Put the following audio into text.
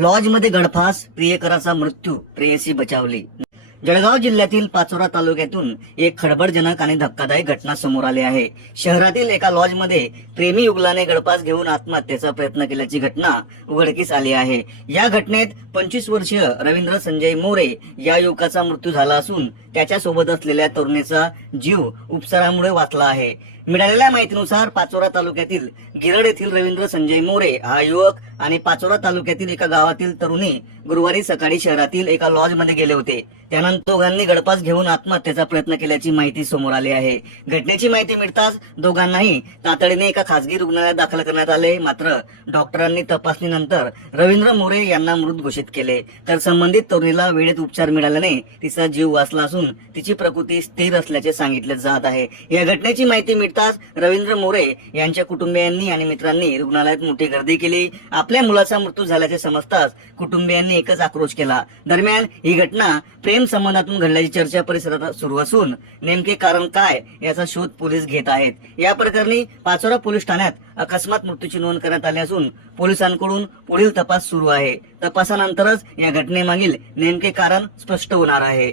लॉजमध्ये गळफास, प्रियकराचा मृत्यू, प्रेयसी बचावली. जळगाव जिल्ह्यातील पाचोरा तालुक्यातून एक खळबळजनक आणि धक्कादायक घटना समोर आली आहे. शहरातील एका लॉजमध्ये प्रेमी युगलाने गळफास घेऊन आत्महत्येचा प्रयत्न केल्याची घटना उघडकीस आली आहे. या घटनेत 25 वर्षीय रवींद्र संजय मोरे या युवकाचा मृत्यू झाला असून त्याच्यासोबत असलेल्या तरुणीचा जीव उपचारामुळे वाचला आहे. मिळालेल्या माहितीनुसार पाचोरा तालुक्यातील गिरड येथील रवींद्र संजय मोरे हा युवक आणि पाचोरा तालुक्यातील एका गावातील तरुणी गुरुवारी सकाळी शहरातील एका लॉजमध्ये गेले होते. त्यानंतर दोघांनी गळफास घेऊन आत्महत्येचा प्रयत्न केल्याची माहिती समोर आली आहे. घटनेची माहिती मिळताच दोघांनाही तातडीने एका खासगी रुग्णालयात दाखल करण्यात आले. मात्र डॉक्टरांनी तपासणीनंतर रवींद्र मोरे यांना मृत घोषित केले. तर संबंधित तरुणीला वेळेत उपचार मिळाल्याने तिचा जीव वाचला असून तिची प्रकृती स्थिर असल्याचे सांगितले जात आहे. या घटनेची माहिती मिळताच रवींद्र मोरे यांच्या कुटुंबियांनी आणि मित्रांनी रुग्णालयात मोठी गर्दी केली. आपल्या मुलाचा मृत्यू झाल्याचे समजताच कुटुंबियांनी एकच आक्रोश केला. दरम्यान ही घटना प्रेम संबंधातून घडल्याची चर्चा परिसरात सुरू असून नेमके कारण काय याचा शोध पोलीस घेत आहेत. या प्रकरणी पाचोरा पोलीस ठाण्यात अकस्मात मृत्यूची नोंद करण्यात आली असून पोलिसांकडून पुढील तपास सुरू आहे. तपासानंतरच या घटनेमागील नेमके कारण स्पष्ट होणार आहे.